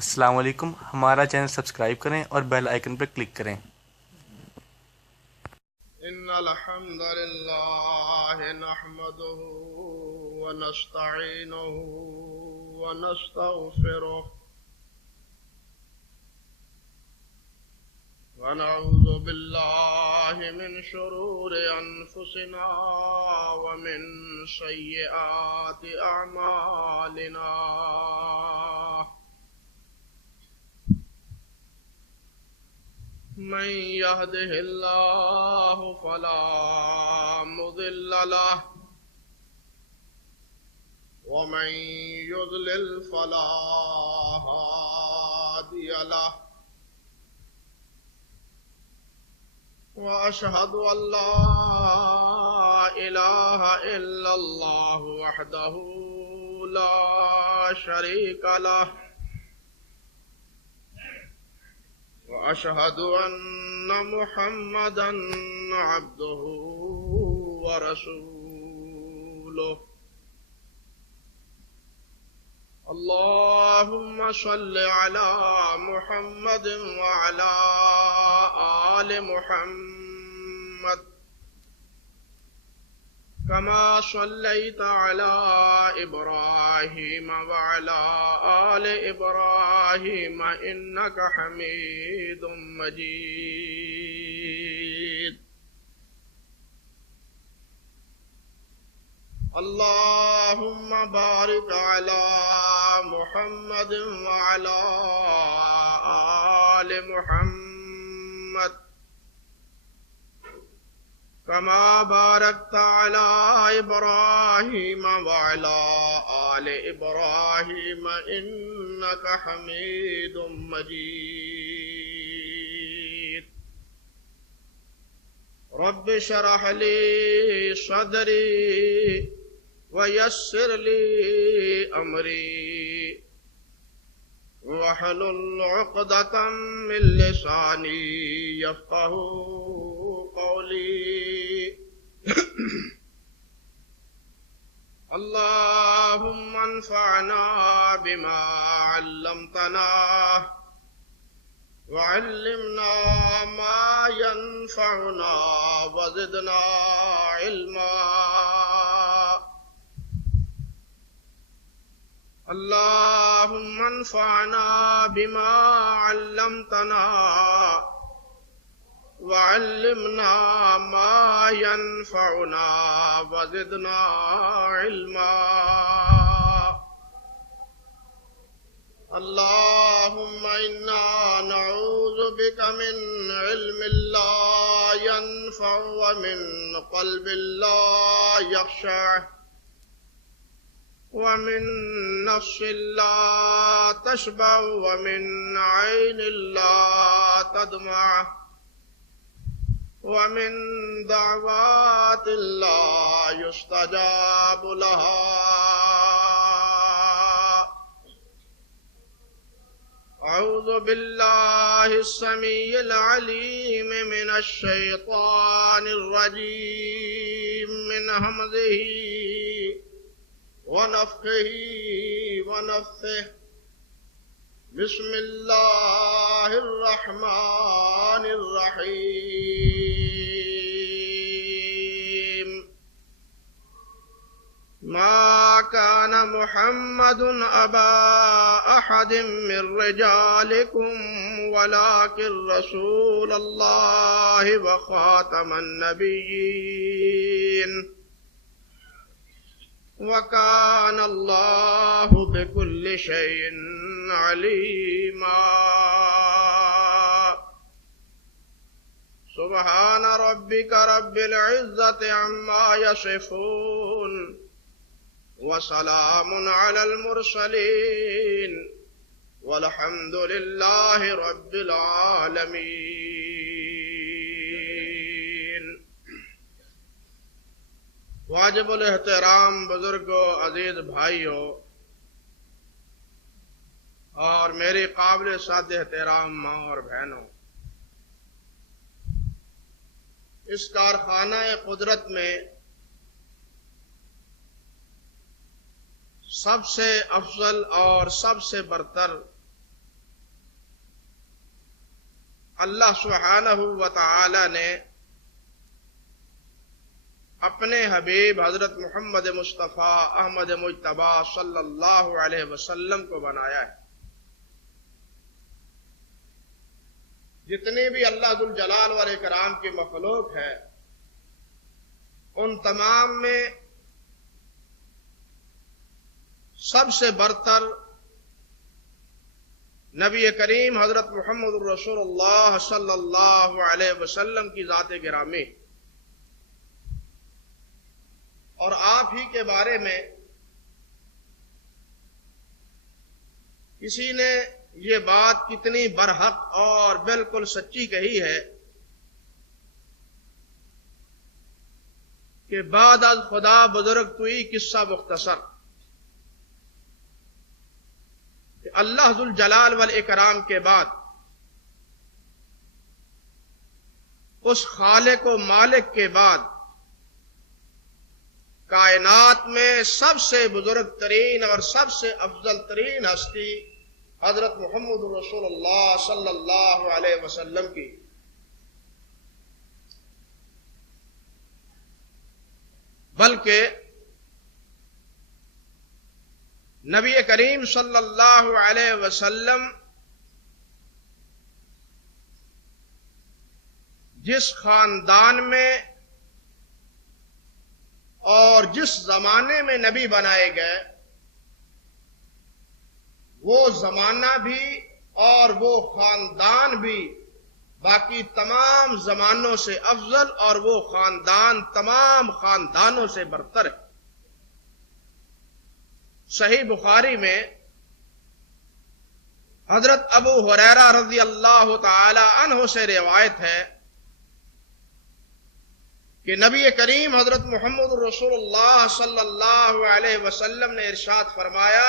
السلام علیکم، ہمارا چینل سبسکرائب کریں اور بیل آئیکن پر کلک کریں۔ ان الحمد لله نحمده ونستعينه ونستغفره ونعوذ بالله من شرور انفسنا ومن سيئات اعمالنا، من يهده الله فلا مضل له ومن يضلل فلا هادي له، وأشهد أن لا إله إلا الله وحده لا شريك له، وأشهد أن محمدا عبده ورسوله، اللهم صل على محمد وعلى آل محمد كما صليت على إبراهيم وعلى آل إبراهيم إنك حميد مجيد، اللهم بارك على محمد وعلى آل محمد كما باركت على إبراهيم وعلى آل إبراهيم إنك حميد مجيد، رب اشرح لي صدري ويسر لي أمري واحلل عقدة من لساني يفقه قولي، اللهم انفعنا بما علمتنا وعلمنا ما ينفعنا وزدنا علما، اللهم انفعنا بما علمتنا وعلمنا ما ينفعنا وزدنا علما، اللهم إنا نعوذ بك من علم لا ينفع ومن قلب لا يخشع ومن نفس لا تشبع ومن عين لا تدمع ومن دعوات لا يستجاب لها، أعوذ بالله السميع العليم من الشيطان الرجيم من همزه ونفخه ونفثه، بسم الله الرحمن الرحيم، ما كان محمد أبا أحد من رجالكم ولكن رسول الله وخاتم النبيين، وكان الله بكل شيء عليما، سبحان ربك رب العزة عما يصفون وسلام على المرسلين والحمد لله رب العالمين۔ واجب الاحترام بزرگوں، عزیز بھائیوں اور میری قابل سعادت احترام ماں اور بہنوں، اس کارخانہ قدرت میں سب سے افضل اور سب سے برتر اللہ سبحانہ و تعالی نے اپنے حبیب حضرت محمد مصطفیٰ احمد مجتبی صلی اللہ علیہ وسلم کو بنایا ہے. جتنے بھی اللہ ذوالجلال والاکرام کی مخلوق ہے ان تمام میں سب سے برتر نبی کریم حضرت محمد الرسول اللہ صلی اللہ علیہ وسلم کی ذات گرامی، اور آپ ہی کے بارے میں کسی نے یہ بات کتنی برحق اور بالکل سچی کہی ہے کہ بعد از خدا بزرگ توئی قصہ مختصر، کہ اللہ ذوالجلال والاکرام کے بعد اس خالق و مالک کے بعد کائنات میں سب سے بزرگ ترین اور سب سے افضل ترین ہستی حضرت محمد رسول اللہ صلی اللہ علیہ وسلم کی. بلکہ نبی کریم صلی اللہ علیہ وسلم جس خاندان میں اور جس زمانے میں نبی بنائے گئے وہ زمانہ بھی اور وہ خاندان بھی باقی تمام زمانوں سے افضل، اور وہ خاندان تمام خاندانوں سے برتر ہے. صحیح بخاری میں حضرت ابو ہریرہ رضی اللہ تعالی عنہ سے روایت ہے کہ نبی کریم حضرت محمد رسول اللہ صلی اللہ علیہ وسلم نے ارشاد فرمایا،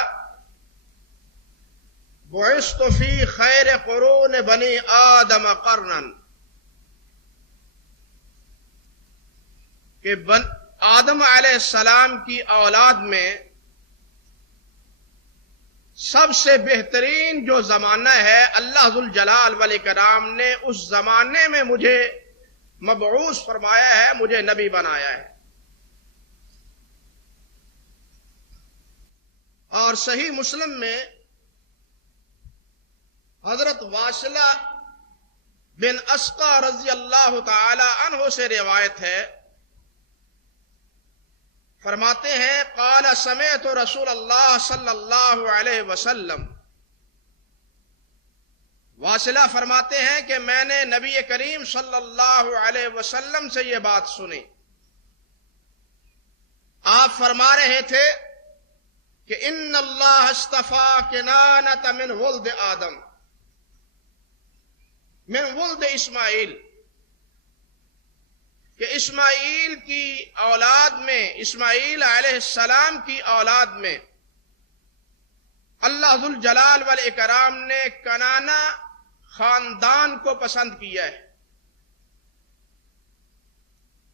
بعثت فی خیر قرون بنی آدم قرنا، کہ آدم علیہ السلام کی اولاد میں سب سے بہترین جو زمانہ ہے اللہ ذوالجلال والاکرام نے اس زمانے میں مجھے مبعوث فرمایا ہے، مجھے نبی بنایا ہے. اور صحیح مسلم میں حضرت واصلہ بن اسقا رضی اللہ تعالی عنہ سے روایت ہے، فرماتے ہیں قال سمعت رسول اللہ صلی اللہ علیہ وسلم، واصلہ فرماتے ہیں کہ میں نے نبی کریم صلی اللہ علیہ وسلم سے یہ بات سنی. آپ فرما رہے تھے کہ ان اللہ اصطفیٰ کنانۃ من ولد آدم من ولد اسماعیل، کہ اسماعیل کی اولاد میں، اسماعیل علیہ السلام کی اولاد میں اللہ ذوالجلال والاکرام نے کنانہ خاندان کو پسند کیا ہے.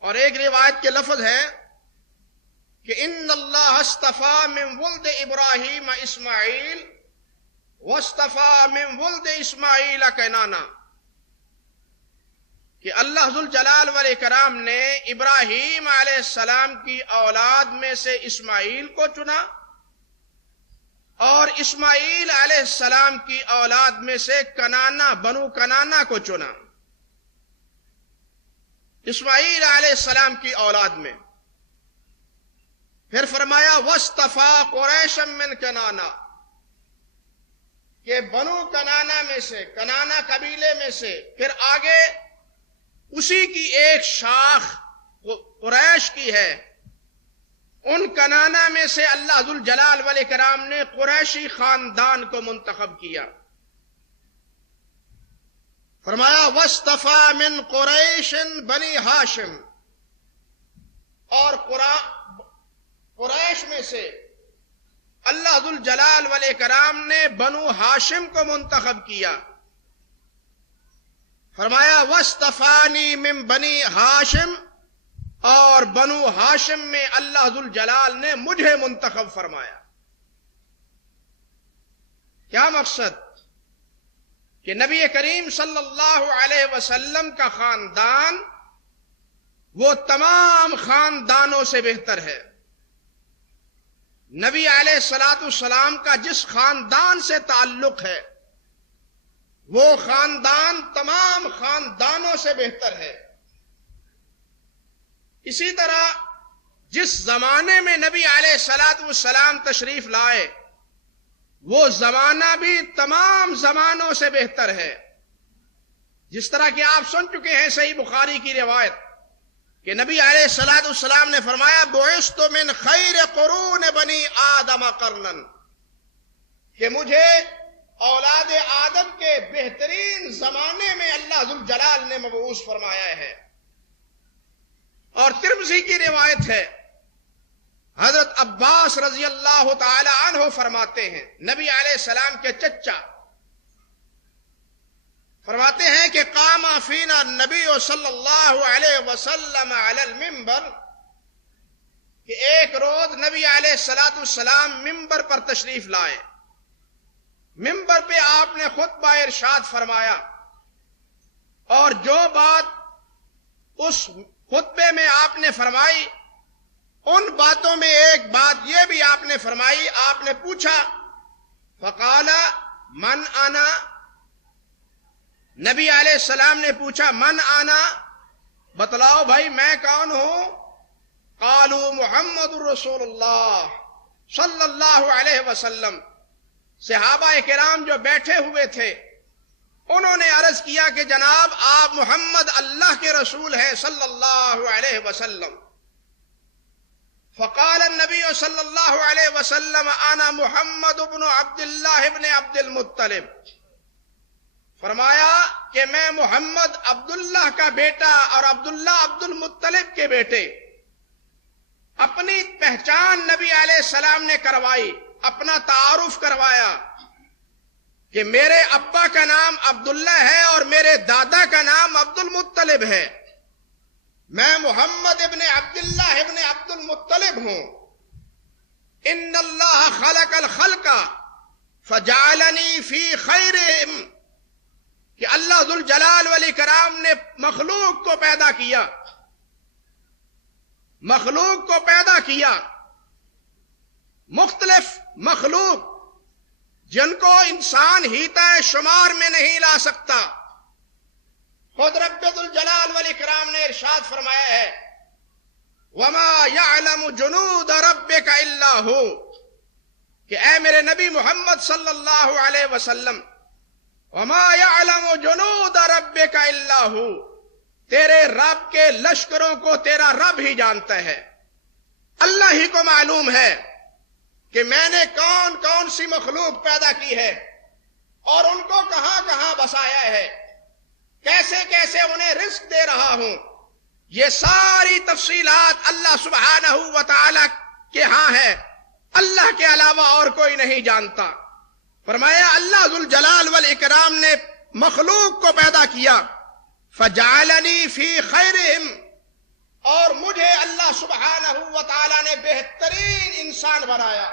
اور ایک روایت کے لفظ ہے کہ ان اللہ اصطفیٰ من ولد ابراہیم اسماعیل واصطفیٰ من ولد اسماعیل کنانہ، کہ اللہ ذوالجلال والاکرام نے ابراہیم علیہ السلام کی اولاد میں سے اسماعیل کو چنا اور اسماعیل علیہ السلام کی اولاد میں سے کنانہ، بنو کنانہ کو چنا. اسماعیل علیہ السلام کی اولاد میں پھر فرمایا واصطفیٰ قریشا من کنانہ، کہ بنو کنانہ میں سے، کنانہ قبیلے میں سے پھر آگے اسی کی ایک شاخ قریش کی ہے، ان کنانہ میں سے اللہ ذوالجلال والاکرام نے قریشی خاندان کو منتخب کیا. فرمایا واصطفیٰ من قریش بنی ہاشم، اور قریش میں سے اللہ ذوالجلال والاکرام نے بنو ہاشم کو منتخب کیا. فرمایا واصطفانی من بنی ہاشم، اور بنو ہاشم میں اللہ ذوالجلال نے مجھے منتخب فرمایا. کیا مقصد؟ کہ نبی کریم صلی اللہ علیہ وسلم کا خاندان وہ تمام خاندانوں سے بہتر ہے. نبی علیہ الصلوۃ والسلام کا جس خاندان سے تعلق ہے وہ خاندان تمام خاندانوں سے بہتر ہے. اسی طرح جس زمانے میں نبی علیہ الصلوۃ والسلام تشریف لائے وہ زمانہ بھی تمام زمانوں سے بہتر ہے. جس طرح کہ آپ سن چکے ہیں صحیح بخاری کی روایت کہ نبی علیہ الصلوۃ والسلام نے فرمایا بعثت من خیر قرون بنی آدم قرنا، کہ مجھے اولاد آدم کے بہترین زمانے میں اللہ ذوالجلال نے مبعوث فرمایا ہے. اور ترمذی کی روایت ہے، حضرت عباس رضی اللہ تعالی عنہ فرماتے ہیں، نبی علیہ السلام کے چچا فرماتے ہیں کہ قام فینا النبی صلی اللہ علیہ وسلم علی المنبر، کہ ایک روز نبی علیہ الصلوۃ والسلام ممبر پر تشریف لائے. ممبر پہ آپ نے خطبہ ارشاد فرمایا، اور جو بات اس خطبے میں آپ نے فرمائی ان باتوں میں ایک بات یہ بھی آپ نے فرمائی. آپ نے پوچھا فقال من انا، نبی علیہ السلام نے پوچھا من انا، بتلاؤ بھائی میں کون ہوں؟ قالوا محمد رسول اللہ صلی اللہ علیہ وسلم. صحابہ کرام جو بیٹھے ہوئے تھے انہوں نے عرض کیا کہ جناب آپ محمد اللہ کے رسول ہیں صلی اللہ علیہ وسلم. فقال النبی صلی اللہ علیہ وسلم انا محمد بن عبد اللہ بن عبد المطلب، فرمایا کہ میں محمد عبداللہ کا بیٹا اور عبداللہ عبد المطلب کے بیٹے. اپنی پہچان نبی علیہ السلام نے کروائی، اپنا تعارف کروایا کہ میرے ابا کا نام عبداللہ ہے اور میرے دادا کا نام عبد المطلب ہے. میں محمد ابن عبداللہ ابن عبد المطلب ہوں. ان اللہ خلق الخلق فجعلنی فی خیرہم، کہ اللہ ذوالجلال والاکرام نے مخلوق کو پیدا کیا، مخلوق کو پیدا کیا، مختلف مخلوق جن کو انسان ہیتا شمار میں نہیں لا سکتا. خود رب ذوالجلال والاکرام نے ارشاد فرمایا ہے وما يعلم جنود ربك الا هو، کہ اے میرے نبی محمد صلی اللہ علیہ وسلم وما يعلم جنود ربك الا هو، تیرے رب کے لشکروں کو تیرا رب ہی جانتا ہے. اللہ ہی کو معلوم ہے کہ میں نے کون کون سی مخلوق پیدا کی ہے اور ان کو کہاں کہاں بسایا ہے، کیسے کیسے انہیں رزق دے رہا ہوں. یہ ساری تفصیلات اللہ سبحانہ و تعالی کے ہاں ہے، اللہ کے علاوہ اور کوئی نہیں جانتا. فرمایا اللہ ذوالجلال والاکرام نے مخلوق کو پیدا کیا، فجعلنی فی خیرہم، اور مجھے اللہ سبحانہ و تعالی نے بہترین انسان بنایا.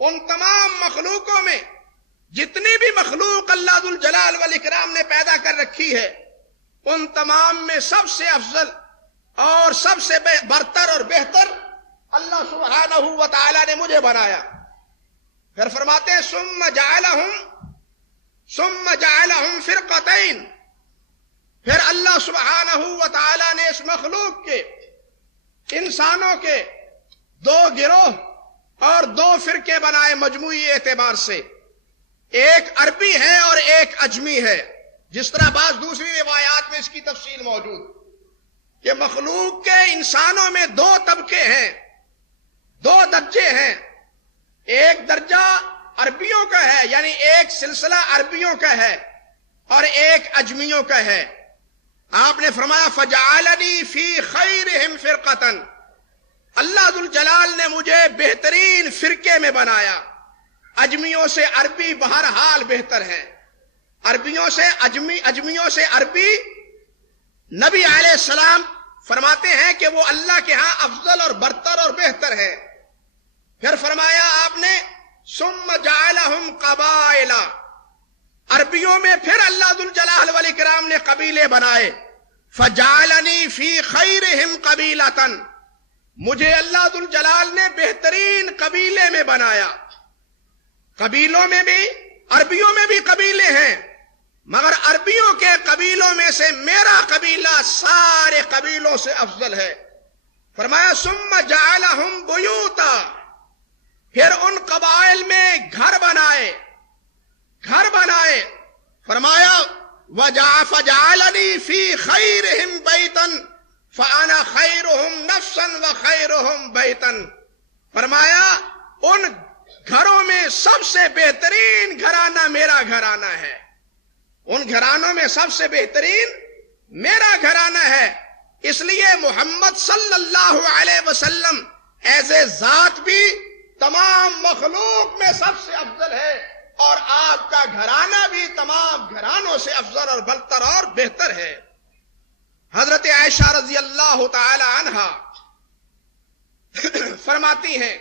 ان تمام مخلوقوں میں جتنی بھی مخلوق اللہ ذوالجلال والاکرام نے پیدا کر رکھی ہے ان تمام میں سب سے افضل اور سب سے برتر اور بہتر اللہ سبحانہ و تعالی نے مجھے بنایا. پھر فرماتے ہیں ثم جعلہم فرقتین، پھر اللہ سبحانہ و تعالی نے اس مخلوق کے انسانوں کے دو گروہ اور دو فرقے بنائے مجموعی اعتبار سے. ایک عربی ہے اور ایک عجمی ہے، جس طرح بعض دوسری روایات میں اس کی تفصیل موجود کہ مخلوق کے انسانوں میں دو طبقے ہیں، دو درجے ہیں. ایک درجہ عربیوں کا ہے، یعنی ایک سلسلہ عربیوں کا ہے اور ایک عجمیوں کا ہے. آپ نے فرمایا فجعلنی فی خیرہم فرقتن، اللہ ذوالجلال نے مجھے بہترین فرقے میں بنایا. عجمیوں سے عربی بہرحال بہتر ہے، عربیوں سے عجمی، عجمیوں سے عربی. نبی علیہ السلام فرماتے ہیں کہ وہ اللہ کے ہاں افضل اور برتر اور بہتر ہے. پھر فرمایا آپ نے ثم جعلہم قبائل، عربیوں میں پھر اللہ ذوالجلال والاکرام نے قبیلے بنائے. فجعلنی فی خیرہم قبیلۃ، مجھے اللہ ذوالجلال نے بہترین قبیلے میں بنایا. قبیلوں میں بھی، عربیوں میں بھی قبیلے ہیں، مگر عربیوں کے قبیلوں میں سے میرا قبیلہ سارے قبیلوں سے افضل ہے. فرمایا ثم جعلہم بیوتا، پھر ان قبائل میں گھر بنائے. فرمایا فجعلنی فی خیرہم بیتا فانا خیرہم نفسا وخیرہم بیتا. فرمایا ان گھروں میں سب سے بہترین گھرانہ میرا گھرانہ ہے. ان گھرانوں میں سب سے بہترین میرا گھرانہ ہے. اس لیے محمد صلی اللہ علیہ وسلم ایز اے ذات بھی تمام مخلوق میں سب سے افضل ہے، اور آپ کا گھرانہ بھی تمام گھرانوں سے افضل اور برتر اور بہتر ہے. حضرت عائشہ رضی اللہ تعالی عنہا فرماتی ہیں،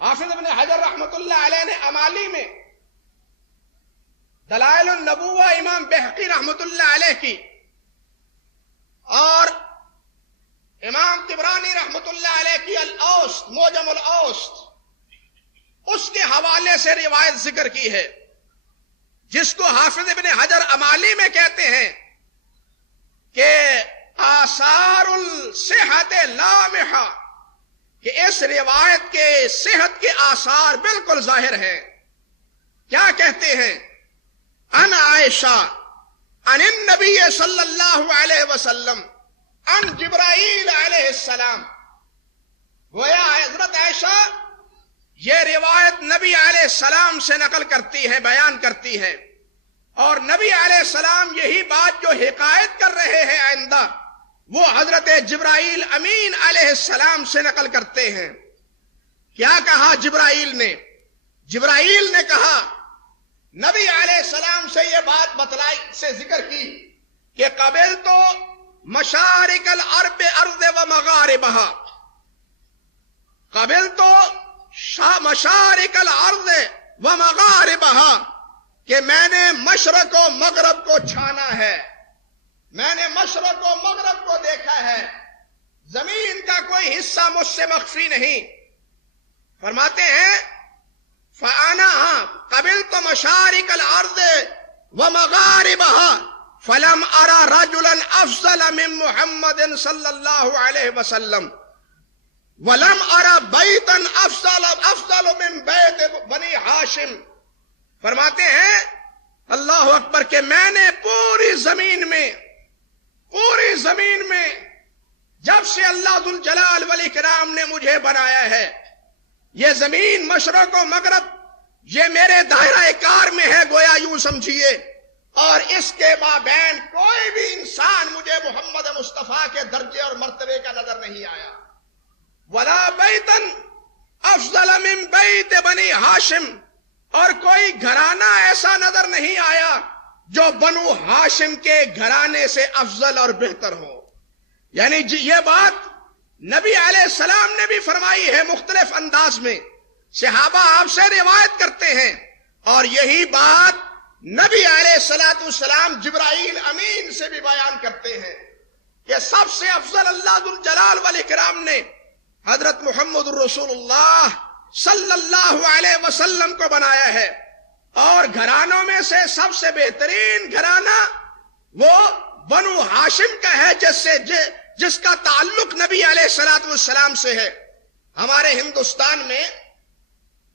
حافظ ابن حجر رحمت اللہ علیہ نے امالی میں دلائل النبوہ امام بہقی رحمت اللہ علیہ کی اور امام طبرانی رحمت اللہ علیہ کی الاوسط، معجم الاوسط، اس کے حوالے سے روایت ذکر کی ہے، جس کو حافظ ابن حجر امالی میں کہتے ہیں کہ آثار الصحت لامحہ، کہ اس روایت کے صحت کے آثار بالکل ظاہر ہیں. کیا کہتے ہیں؟ ان عائشہ ان النبی صلی اللہ علیہ وسلم ان جبرائیل علیہ السلام. گویا حضرت عائشہ یہ روایت نبی علیہ السلام سے نقل کرتی ہے، بیان کرتی ہے، اور نبی علیہ السلام یہی بات جو حکایت کر رہے ہیں آئندہ، وہ حضرت جبرائیل امین علیہ السلام سے نقل کرتے ہیں. کیا کہا جبرائیل نے؟ جبرائیل نے کہا، نبی علیہ السلام سے یہ بات بتلائی، سے ذکر کی کہ قبل تو مشارق الارض و مغاربہا، قبل تو مشارق الارض و مغاربہا، کہ میں نے مشرق و مغرب کو چھانا ہے، میں نے مشرق و مغرب کو دیکھا ہے، زمین کا کوئی حصہ مجھ سے مخفی نہیں. فرماتے ہیں فَأَنَا قَبِلْتُ مَشَارِقَ الْأَرْضِ وَمَغَارِبَهَا فَلَمْ أَرَى رَجُلًا أَفْضَلَ مِن مُحَمَّدٍ صلی اللہ علیہ وسلم وَلَمْ أَرَى بَيْتًا أَفْضَلُ مِن بَيْتِ بنی ہاشم. فرماتے ہیں اللہ اکبر کہ میں نے پوری زمین میں جب سے اللہ ذوالجلال والاکرام نے مجھے بنایا ہے، یہ زمین مشرق و مغرب یہ میرے دائرہ کار میں ہے، گویا یوں سمجھیے، اور اس کے مابین کوئی بھی انسان مجھے محمد مصطفیٰ کے درجے اور مرتبے کا نظر نہیں آیا. وَلَا بَيْتًا أَفْضَلَ مِن بَيْتِ بنی ہاشم، اور کوئی گھرانہ ایسا نظر نہیں آیا جو بنو ہاشم کے گھرانے سے افضل اور بہتر ہو. یعنی یہ بات نبی علیہ السلام نے بھی فرمائی ہے مختلف انداز میں، صحابہ آپ سے روایت کرتے ہیں، اور یہی بات نبی علیہ السلام جبرائیل امین سے بھی بیان کرتے ہیں کہ سب سے افضل اللہ ذوالجلال والاکرام نے حضرت محمد الرسول اللہ صلی اللہ علیہ وسلم کو بنایا ہے، اور گھرانوں میں سے سب سے بہترین گھرانہ وہ بنو ہاشم کا ہے، جس کا تعلق نبی علیہ السلام سے ہے. ہمارے ہندوستان میں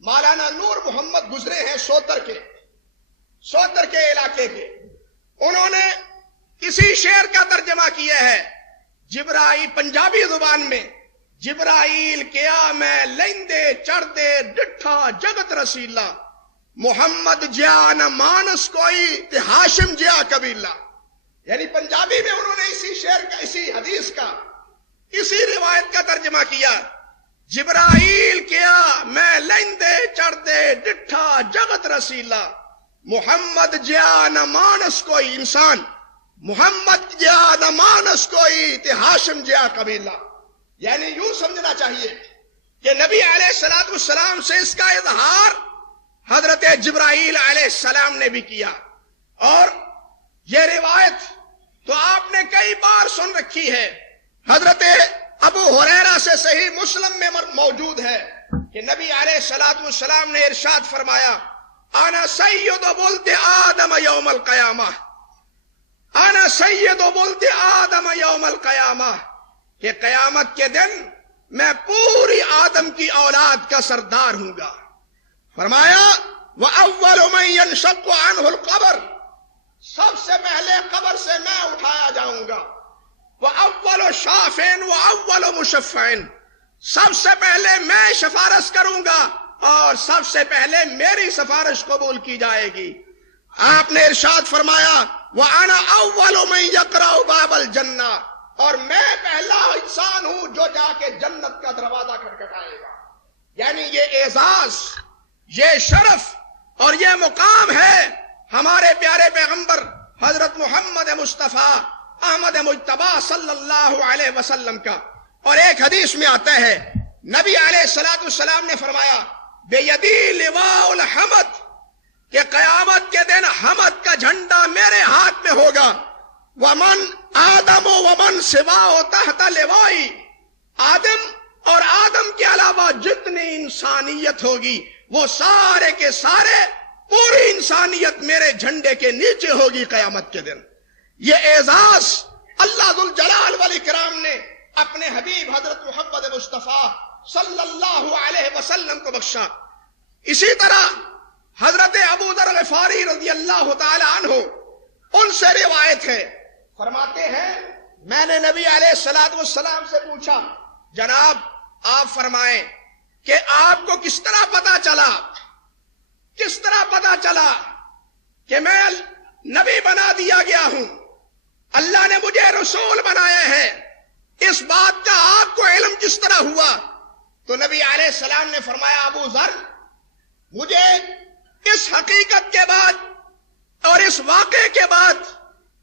مولانا نور محمد گزرے ہیں سوتر کے علاقے کے، انہوں نے اسی شعر کا ترجمہ کیا ہے جبرائیل، پنجابی زبان میں، جبرائیل کیا میں لیندے چڑھدے ڈٹھا جگت رسیلا، محمد جیا نہ مانس کوئی تے ہاشم جیا قبیلہ. یعنی پنجابی میں انہوں نے اسی شعر کا، اسی حدیث کا، اسی روایت کا ترجمہ کیا، جبرائیل کیا میں لیندے چڑھدے ڈٹھا جگت رسیلا، محمد جیا نہ مانس کوئی انسان، محمد جیا نہ مانس کوئی تے ہاشم جیا قبیلہ. یعنی یوں سمجھنا چاہیے کہ نبی علیہ السلام سے اس کا اظہار حضرت جبرائیل علیہ السلام نے بھی کیا. اور یہ روایت تو آپ نے کئی بار سن رکھی ہے. حضرت ابو ہریرہ سے صحیح مسلم میں موجود ہے کہ نبی علیہ الصلوۃ والسلام نے ارشاد فرمایا انا سید ولد آدم یوم القیامہ، انا سید ولد آدم یوم القیامہ، کہ قیامت کے دن میں پوری آدم کی اولاد کا سردار ہوں گا. فرمایا وَأَوَّلُ مَنْ يَنْشَقُّ عَنْهُ الْقَبْرُ، سب سے پہلے قبر سے میں اٹھایا جاؤں گا. وَأَوَّلُ شَافِعٍ وَأَوَّلُ مُشَفَّعٍ، سب سے پہلے میں سفارش کروں گا اور سب سے پہلے میری سفارش قبول کی جائے گی. آپ نے ارشاد فرمایا وَأَنَا أَوَّلُ مَنْ يَقْرَعُ بَابَ الْجَنَّةِ، اور میں پہلا انسان ہوں جو جا کے جنت کا دروازہ کھٹکھٹائے گا. یعنی یہ اعزاز، یہ شرف اور یہ مقام ہے ہمارے پیارے پیغمبر حضرت محمد مصطفیٰ احمد مجتبیٰ صلی اللہ علیہ وسلم کا. اور ایک حدیث میں آتا ہے نبی علیہ الصلوۃ والسلام نے فرمایا بیدی لواء الحمد، کہ قیامت کے دن حمد کا جھنڈا میرے ہاتھ میں ہوگا. ومن آدم ومن سواہ تحت لوائی، آدم اور آدم کے علاوہ جتنی انسانیت ہوگی وہ سارے کے سارے، پوری انسانیت میرے جھنڈے کے نیچے ہوگی قیامت کے دن. یہ اعزاز اللہ ذوالجلال والاکرام نے اپنے حبیب حضرت محمد مصطفیٰ صلی اللہ علیہ وسلم کو بخشا. اسی طرح حضرت ابو ذر غفاری رضی اللہ تعالی عنہ، ان سے روایت ہے، فرماتے ہیں میں نے نبی علیہ الصلوۃ والسلام سے پوچھا جناب آپ فرمائیں کہ آپ کو کس طرح پتا چلا کہ میں نبی بنا دیا گیا ہوں، اللہ نے مجھے رسول بنایا ہے، اس بات کا آپ کو علم کس طرح ہوا؟ تو نبی علیہ السلام نے فرمایا ابو ذر، مجھے اس حقیقت کے بعد اور اس واقعے کے بعد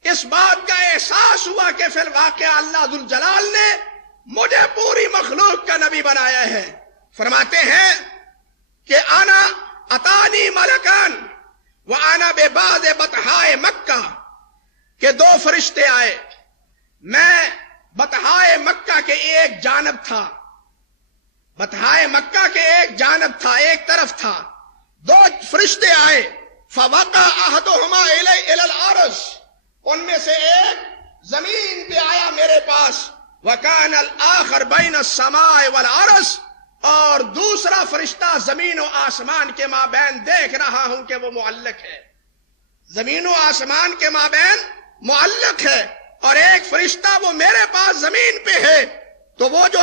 اس بات کا احساس ہوا کہ فی الواقع اللہ ذوالجلال نے مجھے پوری مخلوق کا نبی بنایا ہے. فرماتے ہیں کہ انا اتانی ملکان وانا ببعض بطحاء مکہ، کہ دو فرشتے آئے، میں بطحاء مکہ کے ایک جانب تھا، بطحاء مکہ کے ایک جانب تھا، ایک طرف تھا. دو فرشتے آئے، فوقع احدهما الى الارض، ان میں سے ایک زمین پہ آیا میرے پاس، وکان الاخر بین السماء والارض، اور دوسرا فرشتہ زمین و آسمان کے مابین دیکھ رہا ہوں کہ وہ معلق ہے، زمین و آسمان کے مابین معلق ہے، اور ایک فرشتہ وہ میرے پاس زمین پہ ہے. تو وہ جو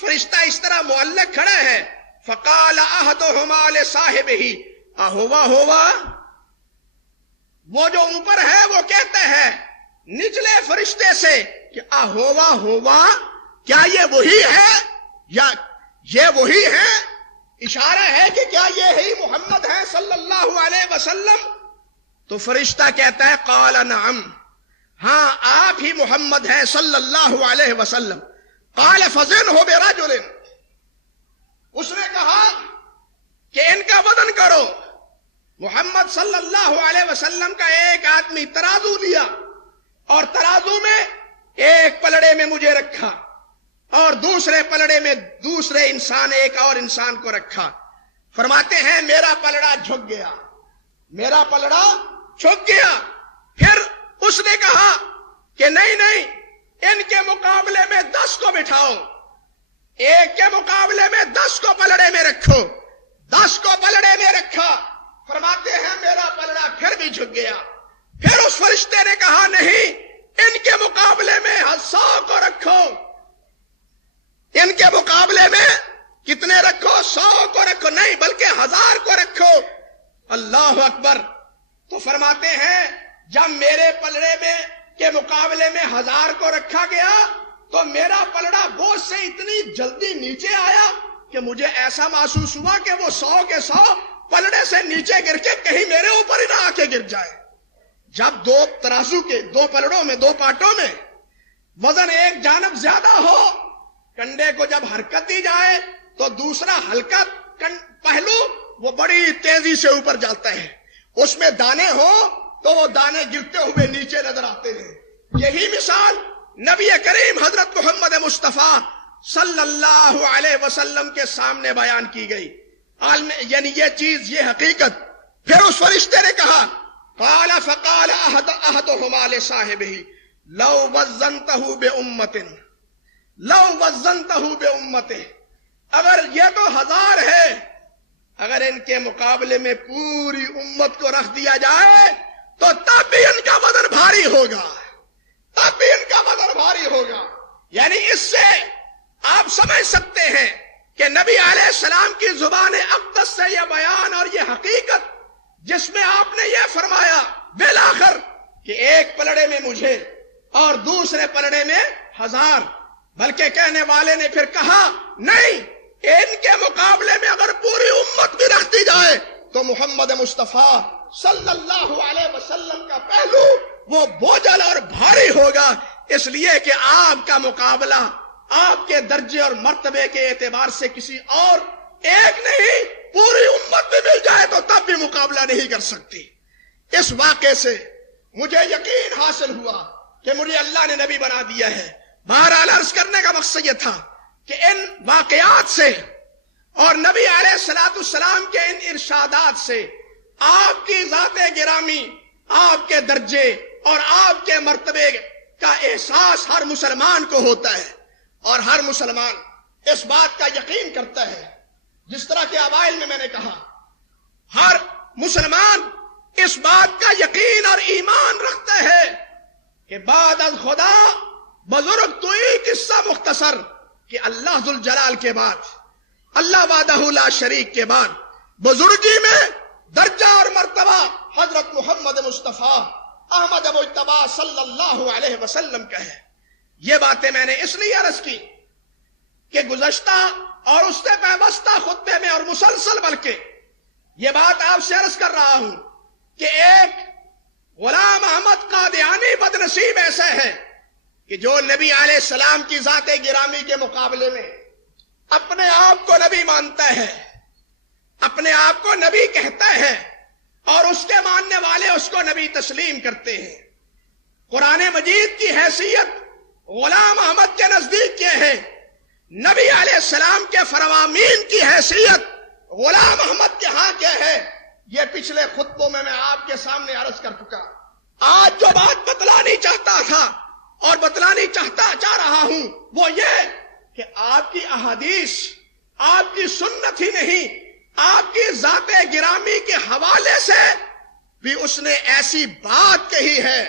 فرشتہ اس طرح معلق کھڑے ہیں، فقال احدهما لصاحبه اهو، وہ جو اوپر ہے وہ کہتے ہیں نچلے فرشتے سے کہ اہوا، کیا یہ وہی ہے یا یہ وہی ہے؟ اشارہ ہے کہ کیا یہ ہی محمد ہے صلی اللہ علیہ وسلم؟ تو فرشتہ کہتا ہے قال نعم، ہاں آپ ہی محمد ہیں صلی اللہ علیہ وسلم. قال فزنہ برجل، اس نے کہا کہ ان کا وزن کرو. محمد صلی اللہ علیہ وسلم کا ایک آدمی ترازو لیا اور ترازو میں ایک پلڑے میں مجھے رکھا اور دوسرے پلڑے میں دوسرے انسان، ایک اور انسان کو رکھا. فرماتے ہیں میرا پلڑا جھک گیا، میرا پلڑا جھک گیا. پھر اس نے کہا کہ نہیں، ان کے مقابلے میں 10 کو بٹھاؤ، ایک کے مقابلے میں 10 کو پلڑے میں رکھو. 10 کو پلڑے میں رکھا. فرماتے ہیں میرا پلڑا پھر بھی جھک گیا. پھر اس فرشتے نے کہا نہیں، ان کے مقابلے میں 100 کو رکھو، ان کے مقابلے میں کتنے رکھو؟ 100 کو رکھو، نہیں بلکہ 1000 کو رکھو. اللہ اکبر. تو فرماتے ہیں جب میرے پلڑے میں کے مقابلے میں 1000 کو رکھا گیا تو میرا پلڑا بوجھ سے اتنی جلدی نیچے آیا کہ مجھے ایسا محسوس ہوا کہ وہ 100 کے 100 پلڑے سے نیچے گر کے کہیں میرے اوپر ہی نہ آ کے گر جائے. جب دو ترازو کے دو پلڑوں میں، دو پاٹوں میں وزن ایک جانب زیادہ ہو، کنڈے کو جب حرکت دی جائے تو دوسرا ہلکا پہلو وہ بڑی تیزی سے اوپر جاتا ہے، اس میں دانے ہوں تو وہ دانے گرتے ہوئے نیچے نظر آتے ہیں۔ یہی مثال نبی کریم حضرت محمد مصطفیٰ صلی اللہ علیہ وسلم کے سامنے بیان کی گئی، یعنی یہ چیز، یہ حقیقت۔ پھر اس فرشتے نے کہا قال فقال احدهما لصاحبه لو وزنته بامه لو وزنته بامته، اگر یہ تو 1000 ہے، اگر ان کے مقابلے میں پوری امت کو رکھ دیا جائے تو تب بھی ان کا وزن بھاری ہوگا، تب بھی ان کا وزن بھاری ہوگا۔ یعنی اس سے آپ سمجھ سکتے ہیں کہ نبی علیہ السلام کی زبان اقدس سے یہ بیان اور یہ حقیقت جس میں آپ نے یہ فرمایا بالآخر کہ ایک پلڑے میں مجھے اور دوسرے پلڑے میں 1000، بلکہ کہنے والے نے پھر کہا نہیں، ان کے مقابلے میں اگر پوری امت بھی رکھ دی جائے تو محمد مصطفیٰ صلی اللہ علیہ وسلم کا پہلو وہ بوجھل اور بھاری ہوگا، اس لیے کہ آپ کا مقابلہ آپ کے درجے اور مرتبے کے اعتبار سے کسی اور ایک نہیں، پوری امت بھی مل جائے تو تب بھی مقابلہ نہیں کر سکتی۔ اس واقعے سے مجھے یقین حاصل ہوا کہ مجھے اللہ نے نبی بنا دیا ہے۔ بہرحال عرض کرنے کا مقصد یہ تھا کہ ان واقعات سے اور نبی علیہ السلام کے ان ارشادات سے آپ کی ذات گرامی، آپ کے درجے اور آپ کے مرتبے کا احساس ہر مسلمان کو ہوتا ہے، اور ہر مسلمان اس بات کا یقین کرتا ہے، جس طرح کے اوائل میں نے کہا، ہر مسلمان اس بات کا یقین اور ایمان رکھتا ہے کہ بعد از خدا بزرگ توئی قصہ مختصر کہ اللہ ذوالجلال کے بعد، اللہ وحدہ لا شریک کے بعد بزرگی میں درجہ اور مرتبہ حضرت محمد مصطفیٰ احمد مجتبی صلی اللہ علیہ وسلم کا ہے۔ یہ باتیں میں نے اس لیے عرض کی کہ گزشتہ اور اس سے پیوستہ خطبے میں اور مسلسل بلکہ یہ بات آپ سے عرض کر رہا ہوں کہ ایک غلام احمد قادیانی بدنصیب ایسا ہے کہ جو نبی علیہ السلام کی ذات گرامی کے مقابلے میں اپنے آپ کو نبی مانتا ہے، اپنے آپ کو نبی کہتا ہے، اور اس کے ماننے والے اس کو نبی تسلیم کرتے ہیں۔ قرآن مجید کی حیثیت غلام احمد کے نزدیک کیا ہے، نبی علیہ السلام کے فرامین کی حیثیت غلام احمد کے ہاں کیا ہے، یہ پچھلے خطبوں میں آپ کے سامنے عرض کر چکا۔ آج جو بات بتلانی چاہتا تھا اور بتلانی چاہ رہا ہوں وہ یہ کہ آپ کی احادیث، آپ کی سنت ہی نہیں، آپ کی ذات گرامی کے حوالے سے بھی اس نے ایسی بات کہی ہے،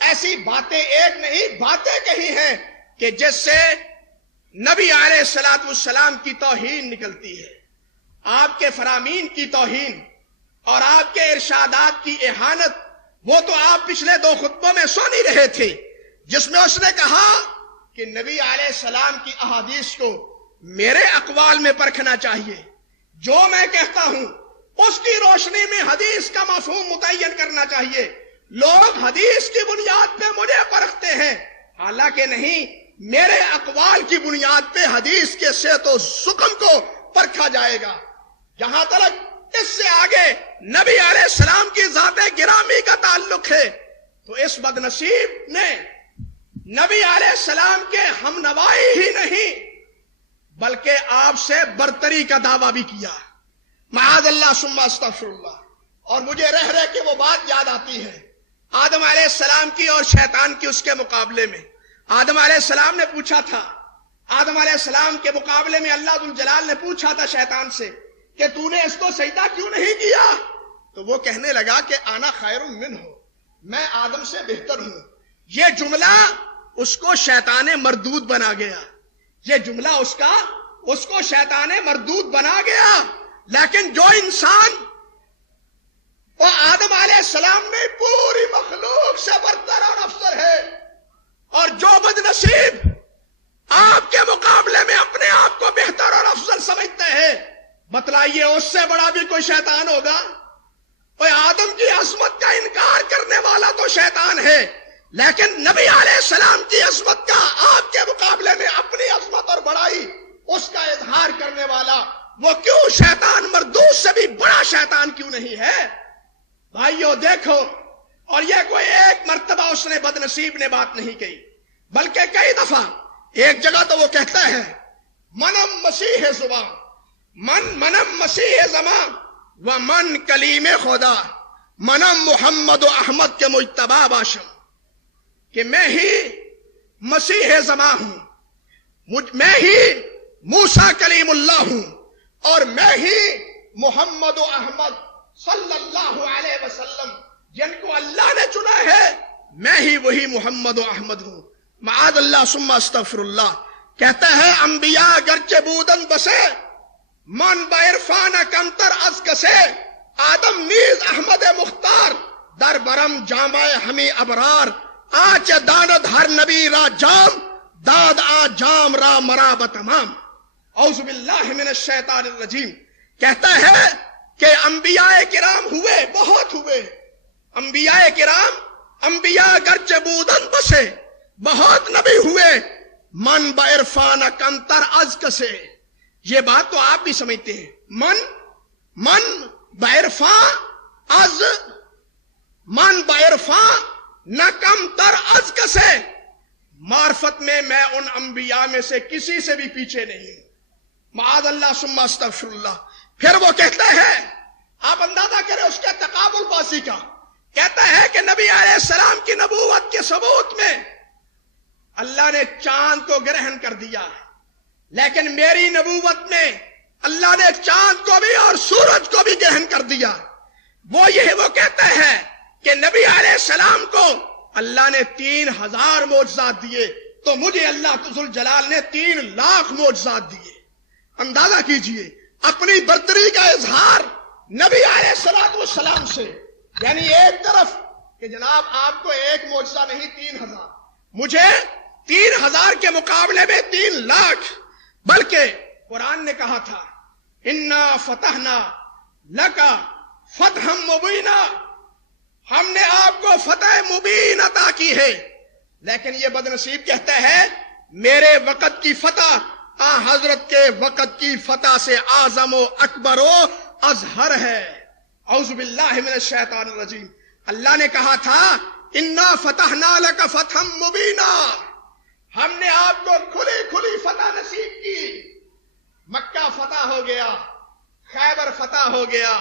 ایسی باتیں ایک نہیں باتیں کہی ہیں کہ جس سے نبی علیہ السلام کی توہین نکلتی ہے، آپ کے فرامین کی توہین اور آپ کے ارشادات کی اہانت۔ وہ تو آپ پچھلے 2 خطبوں میں سن ہی رہے تھے، جس میں اس نے کہا کہ نبی علیہ السلام کی احادیث کو میرے اقوال میں پرکھنا چاہیے، جو میں کہتا ہوں اس کی روشنی میں حدیث کا مفہوم متعین کرنا چاہیے۔ لوگ حدیث کی بنیاد پہ مجھے پرکھتے ہیں، حالانکہ نہیں، میرے اقوال کی بنیاد پہ حدیث کے صحت و سقم کو پرکھا جائے گا۔ جہاں تک اس سے آگے نبی علیہ السلام کی ذات گرامی کا تعلق ہے تو اس بدنصیب نے نبی علیہ السلام کے ہم نوائی ہی نہیں بلکہ آپ سے برتری کا دعویٰ بھی کیا، معاذ اللہ ثم استغفر اللہ۔ اور مجھے رہ کے وہ بات یاد آتی ہے آدم علیہ السلام کی اور شیطان کی۔ اس کے مقابلے میں آدم علیہ السلام نے پوچھا تھا، آدم علیہ السلام کے مقابلے میں اللہ ذوالجلال نے پوچھا تھا شیطان سے کہ تو نے اس کو سجدہ کیوں نہیں کیا؟ تو وہ کہنے لگا کہ انا خیر منہ، میں آدم سے بہتر ہوں۔ یہ جملہ اس کو شیطان مردود بنا گیا، یہ جملہ اس کو شیطان مردود بنا گیا۔ لیکن جو انسان وہ آدم علیہ السلام میں پوری مخلوق سے برتر اور افضل ہے، اور جو بدنصیب آپ کے مقابلے میں اپنے آپ کو بہتر اور افضل سمجھتا ہے، بتلائیے اس سے بڑا بھی کوئی شیطان ہوگا؟ کوئی آدم کی عظمت کا انکار کرنے والا تو شیطان ہے، لیکن نبی علیہ السلام کی عظمت کا آپ کے مقابلے میں اپنی عظمت اور بڑائی اس کا اظہار کرنے والا وہ کیوں شیطان مردود سے بھی بڑا شیطان کیوں نہیں ہے؟ بھائیو دیکھو، اور یہ کوئی ایک مرتبہ اس نے بد نصیب نے بات نہیں کہی، بلکہ کئی دفعہ. ایک جگہ تو وہ کہتا ہے منم مسیح زباں، منم مسیح زماں و من کلیم خدا، منم محمد و احمد کے مجتبی باشم، کہ میں ہی مسیح زماں ہوں، میں ہی موسیٰ کلیم اللہ ہوں، اور میں ہی محمد و احمد صلی اللہ علیہ وسلم جن کو اللہ نے چنا ہے، میں ہی وہی محمد و احمد ہوں. معاذ اللہ ثم استغفر اللہ. کہتا ہے انبیاء گرچہ بودن بسے، من بعرفان کمتر از کسے، آدم نیز احمد مختار، در برم جامع ہمی ابرار، آچ داند ہر نبی را جام، داد آ جام را مراب تمام. اعوذ باللہ من الشیطان الرجیم. کہتا ہے کہ انبیاء کرام ہوئے، بہت ہوئے انبیاء کرام، انبیاء گرچہ بودن بسے، بہت نبی ہوئے، من بعرفان کمتر از کسے. یہ بات تو آپ بھی سمجھتے ہیں. من بعرفان از، من بعرفان نہ کمتر از کسے. معرفت میں ان انبیاء میں سے کسی سے بھی پیچھے نہیں. معاذ اللہ ثم استغفر اللہ. پھر وہ کہتا ہے، آپ اندازہ کریں اس کے تقابل بازی کا. کہتا ہے کہ نبی علیہ السلام کی نبوت کے ثبوت میں اللہ نے چاند کو گرہن کر دیا، لیکن میری نبوت میں اللہ نے چاند کو بھی اور سورج کو بھی گرہن کر دیا. وہ کہتا ہے کہ نبی علیہ السلام کو اللہ نے 3000 معجزات دیے، تو مجھے اللہ ذوالجلال نے 3 لاکھ معجزات دیے. اندازہ کیجئے اپنی برتری کا اظہار نبی علیہ السلام سے. یعنی ایک طرف کہ جناب آپ کو ایک معجزہ نہیں 3000، مجھے 3000 کے مقابلے میں 3 لاکھ. بلکہ قرآن نے کہا تھا انا فتحنا لکا فتحا مبینا، ہم نے آپ کو فتح مبین عطا کی ہے. لیکن یہ بدنصیب کہتا ہے میرے وقت کی فتح حضرت کے وقت کی فتح سے اعظم و اکبر و اظہر ہے. اعوذ باللہ من الشیطان الرجیم. اللہ نے کہا تھا انا فتحنا لک فتحا مبینا، ہم نے آپ کو کھلی کھلی فتح نصیب کی. مکہ فتح ہو گیا، خیبر فتح ہو گیا،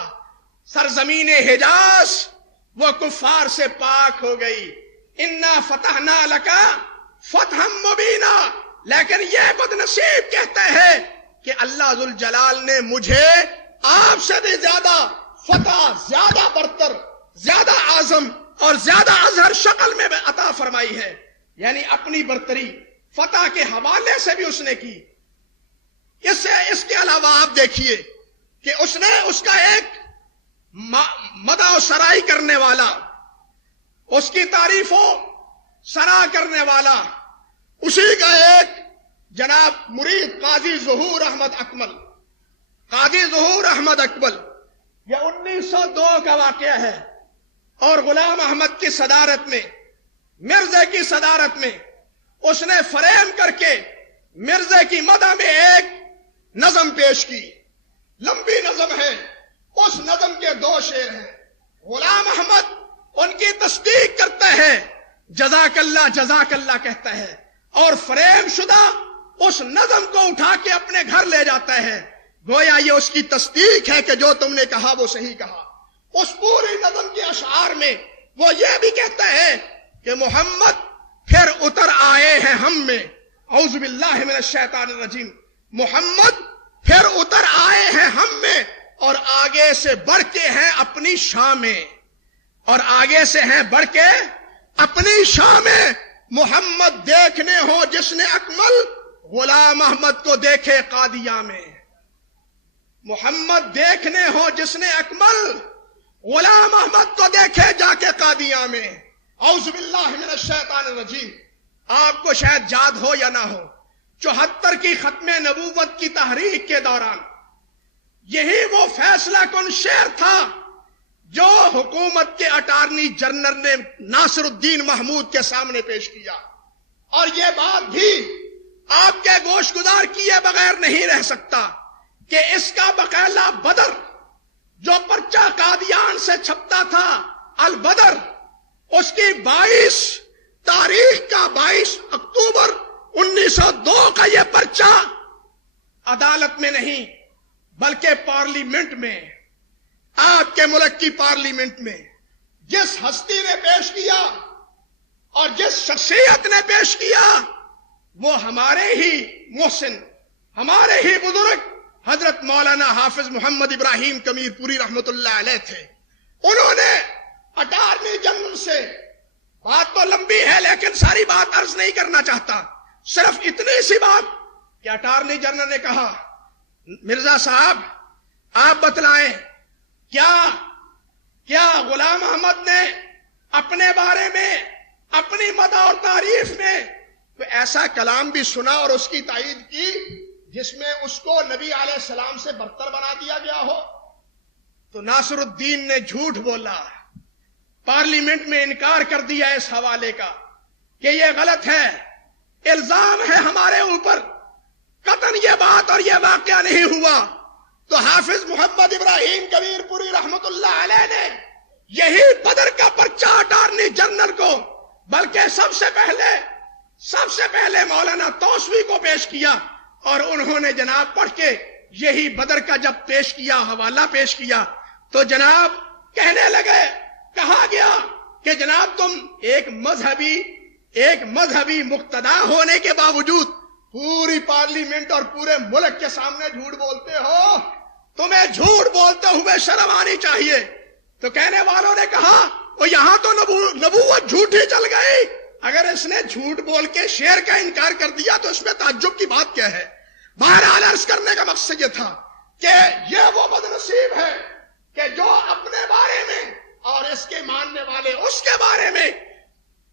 سرزمین حجاز وہ کفار سے پاک ہو گئی. انا فتحنا لک فتحا مبینا. لیکن یہ بدنصیب کہتا ہے کہ اللہ ذوالجلال نے مجھے آپ سے بھی زیادہ فتح، زیادہ برتر، زیادہ اعظم اور زیادہ اظہر شکل میں عطا فرمائی ہے. یعنی اپنی برتری فتح کے حوالے سے بھی اس نے کی. اس کے علاوہ آپ دیکھیے کہ اس نے اس کا ایک مدح و سرائی کرنے والا، اس کی تعریف و سراہ کرنے والا، اسی کا ایک جناب مرید قاضی ظہور احمد اکمل. قاضی ظہور احمد اکمل یہ 1902 کا واقعہ ہے، اور غلام احمد کی صدارت میں، مرزا کی صدارت میں اس نے فریم کر کے مرزا کی مدح میں ایک نظم پیش کی. لمبی نظم ہے، اس نظم کے 2 شعر ہیں. غلام احمد ان کی تصدیق کرتا ہے، جزاک اللہ کہتا ہے، اور فریم شدہ اس نظم کو اٹھا کے اپنے گھر لے جاتا ہے. گویا یہ اس کی تصدیق ہے کہ جو تم نے کہا وہ صحیح کہا. اس پوری نظم کے اشعار میں وہ یہ بھی کہتا ہے کہ محمد پھر اتر آئے ہیں ہم میں. اعوذ باللہ من الشیطان الرجیم. محمد پھر اتر آئے ہیں ہم میں، اور آگے سے بڑھ کے ہیں اپنی شاہ میں، اور آگے سے ہیں بڑھ کے اپنی شاہ میں. محمد دیکھنے ہو جس نے اکمل، غلام احمد کو دیکھے قادیہ میں. محمد دیکھنے ہو جس نے اکمل، غلام احمد کو دیکھے جا کے قادیہ میں. اعوذ باللہ من الشیطان الرجیم. آپ کو شاید یاد ہو یا نہ ہو، 74 کی ختم نبوت کی تحریک کے دوران یہی وہ فیصلہ کن شعر تھا جو حکومت کے اٹارنی جنرل نے ناصر الدین محمود کے سامنے پیش کیا. اور یہ بات بھی آپ کے گوش گزار کیے بغیر نہیں رہ سکتا کہ اس کا بقیلا بدر جو پرچہ قادیان سے چھپتا تھا البدر، اس کی 22 تاریخ کا 22 اکتوبر 1902 کا یہ پرچہ عدالت میں نہیں بلکہ پارلیمنٹ میں، آپ کے ملک کی پارلیمنٹ میں جس ہستی نے پیش کیا اور جس شخصیت نے پیش کیا وہ ہمارے ہی محسن، ہمارے ہی بزرگ حضرت مولانا حافظ محمد ابراہیم کمیر پوری رحمت اللہ علیہ تھے۔ انہوں نے اٹارنی جنرل سے، بات تو لمبی ہے لیکن ساری بات عرض نہیں کرنا چاہتا، صرف اتنی سی بات کہ اٹارنی جنرل نے کہا مرزا صاحب آپ بتلائیں کیا غلام احمد نے اپنے بارے میں اپنی مدح اور تعریف میں کوئی ایسا کلام بھی سنا اور اس کی تائید کی جس میں اس کو نبی علیہ السلام سے برتر بنا دیا گیا ہو؟ تو ناصر الدین نے جھوٹ بولا، پارلیمنٹ میں انکار کر دیا اس حوالے کا کہ یہ غلط ہے، الزام ہے ہمارے اوپر، قطعاً یہ بات اور یہ واقعہ نہیں ہوا۔ تو حافظ محمد ابراہیم کبیر پوری رحمت اللہ علیہ نے یہی بدر کا پرچہ اٹارنی جنرل کو، بلکہ سب سے پہلے مولانا توسوی کو پیش کیا، اور انہوں نے جناب پڑھ کے یہی بدر کا جب پیش کیا، حوالہ پیش کیا، تو جناب کہنے لگے، کہا گیا کہ جناب تم ایک مذہبی مقتدا ہونے کے باوجود پوری پارلیمنٹ اور پورے ملک کے سامنے جھوٹ بولتے ہو، تمہیں جھوٹ بولتے ہوئے شرم آنی چاہیے۔ تو کہنے والوں نے کہا وہ یہاں تو نبوت جھوٹی چل گئی، اگر اس نے جھوٹ بول کے شعر کا انکار کر دیا تو اس میں تعجب کی بات کیا ہے؟ بہرحال عرض کرنے کا مقصد یہ تھا کہ یہ وہ بدنصیب ہے کہ جو اپنے بارے میں اور اس کے ماننے والے اس کے بارے میں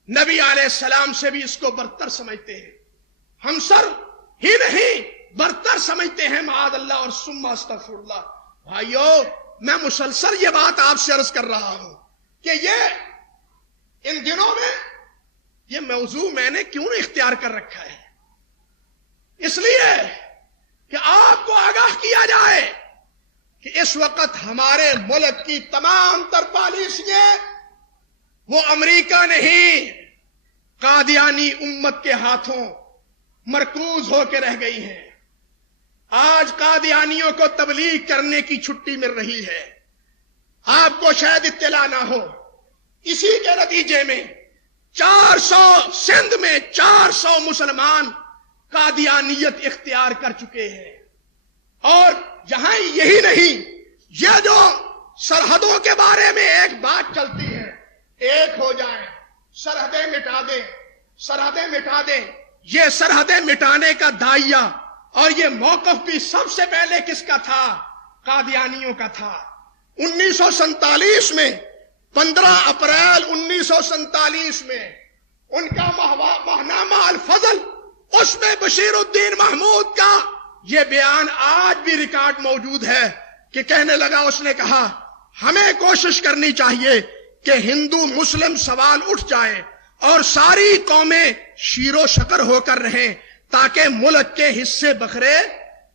نبی علیہ السلام سے بھی اس کو برتر سمجھتے ہیں، ہم سر ہی نہیں برتر سمجھتے ہیں، معاذ اللہ اور ثم استغفر اللہ۔ بھائیو، میں مسلسل یہ بات آپ سے عرض کر رہا ہوں کہ یہ ان دنوں میں یہ موضوع میں نے کیوں اختیار کر رکھا ہے؟ اس لیے کہ آپ کو آگاہ کیا جائے کہ اس وقت ہمارے ملک کی تمام تر پالیسیاں وہ امریکہ نہیں، قادیانی امت کے ہاتھوں مرکوز ہو کے رہ گئی ہیں۔ آج قادیانیوں کو تبلیغ کرنے کی چھٹی مل رہی ہے، آپ کو شاید اطلاع نہ ہو۔ اسی کے نتیجے میں 400 سندھ میں 400 مسلمان قادیانیت اختیار کر چکے ہیں۔ اور یہاں یہی نہیں، یہ جو سرحدوں کے بارے میں ایک بات چلتی ہے، ایک ہو جائیں، سرحدیں مٹا دیں، یہ سرحدیں مٹانے کا داعیہ اور یہ موقف بھی سب سے پہلے کس کا تھا؟ قادیانیوں کا تھا۔ 1947 میں 15 اپریل 1947 میں ان کا ماہنامہ الفضل، اس میں بشیر الدین محمود کا یہ بیان آج بھی ریکارڈ موجود ہے کہ کہنے لگا، اس نے کہا ہمیں کوشش کرنی چاہیے کہ ہندو مسلم سوال اٹھ جائے اور ساری قومیں شیر و شکر ہو کر رہیں تاکہ ملک کے حصے بکھرے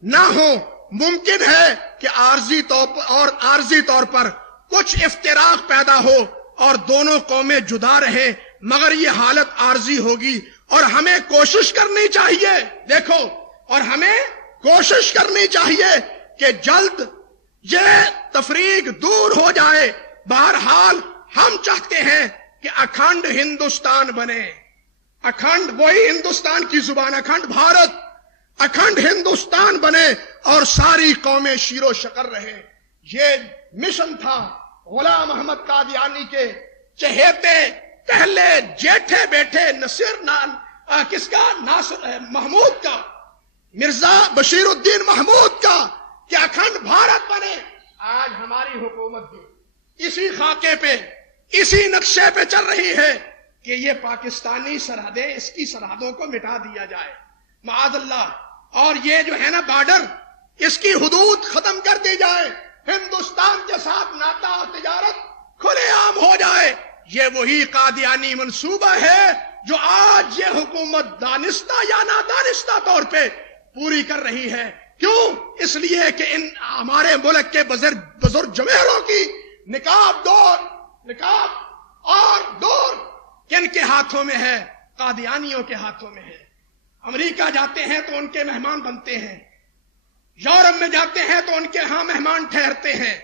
نہ ہوں۔ ممکن ہے کہ عارضی طور پر کچھ افتراق پیدا ہو اور دونوں قومیں جدا رہیں، مگر یہ حالت عارضی ہوگی اور ہمیں کوشش کرنی چاہیے، دیکھو، اور ہمیں کوشش کرنی چاہیے کہ جلد یہ تفریق دور ہو جائے۔ بہرحال ہم چاہتے ہیں کہ اکھنڈ ہندوستان بنے، اکھنڈ وہی ہندوستان کی زبان، اکھنڈ بھارت، اکھنڈ ہندوستان بنے اور ساری قومیں شیر و شکر رہیں۔ یہ مشن تھا غلام احمد قادیانی کے چہیتے پہلے جیٹھے بیٹھے محمود کا، مرزا بشیر الدین محمود کا، کہ اکھنڈ بھارت بنے۔ آج ہماری حکومت بھی اسی خاکے پہ، اسی نقشے پہ چل رہی ہے کہ یہ پاکستانی سرحدیں، اس کی سرحدوں کو مٹا دیا جائے، معاذ اللہ، اور یہ جو ہے نا بارڈر، اس کی حدود ختم کر دی جائے، ہندوستان کے ساتھ ناطہ اور تجارت کھلے عام ہو جائے۔ یہ وہی قادیانی منصوبہ ہے جو آج یہ حکومت دانستہ یا نادانستہ طور پہ پوری کر رہی ہے کیوں؟ اس لیے کہ ان ہمارے ملک کے بزرگ جمیروں کی نقاب اور دور کن کے ہاتھوں میں ہے؟ قادیانیوں کے ہاتھوں میں ہے۔ امریکہ جاتے ہیں تو ان کے مہمان بنتے ہیں، یورپ میں جاتے ہیں تو ان کے ہاں مہمان ٹھہرتے ہیں،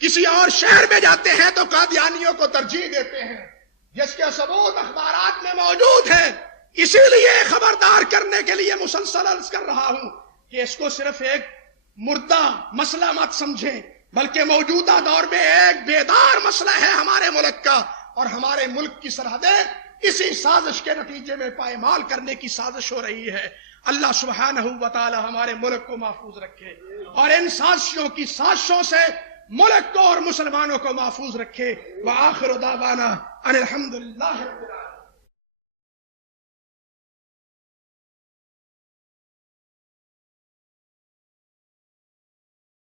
کسی اور شہر میں جاتے ہیں تو قادیانیوں کو ترجیح دیتے ہیں، جس کے ثبوت اخبارات میں موجود ہے۔ اسی لیے خبردار کرنے کے لیے مسلسل عرض کر رہا ہوں کہ اس کو صرف ایک مردہ مسئلہ مت سمجھیں، بلکہ موجودہ دور میں ایک بیدار مسئلہ ہے ہمارے ملک کا، اور ہمارے ملک کی سرحدیں اسی سازش کے نتیجے میں پائمال کرنے کی سازش ہو رہی ہے۔ اللہ سبحانہ و تعالی ہمارے ملک کو محفوظ رکھے اور ان سازشوں سے ملک کو اور مسلمانوں کو محفوظ رکھے۔ وآخر دعوانا ان الحمدللہ رب العالمین۔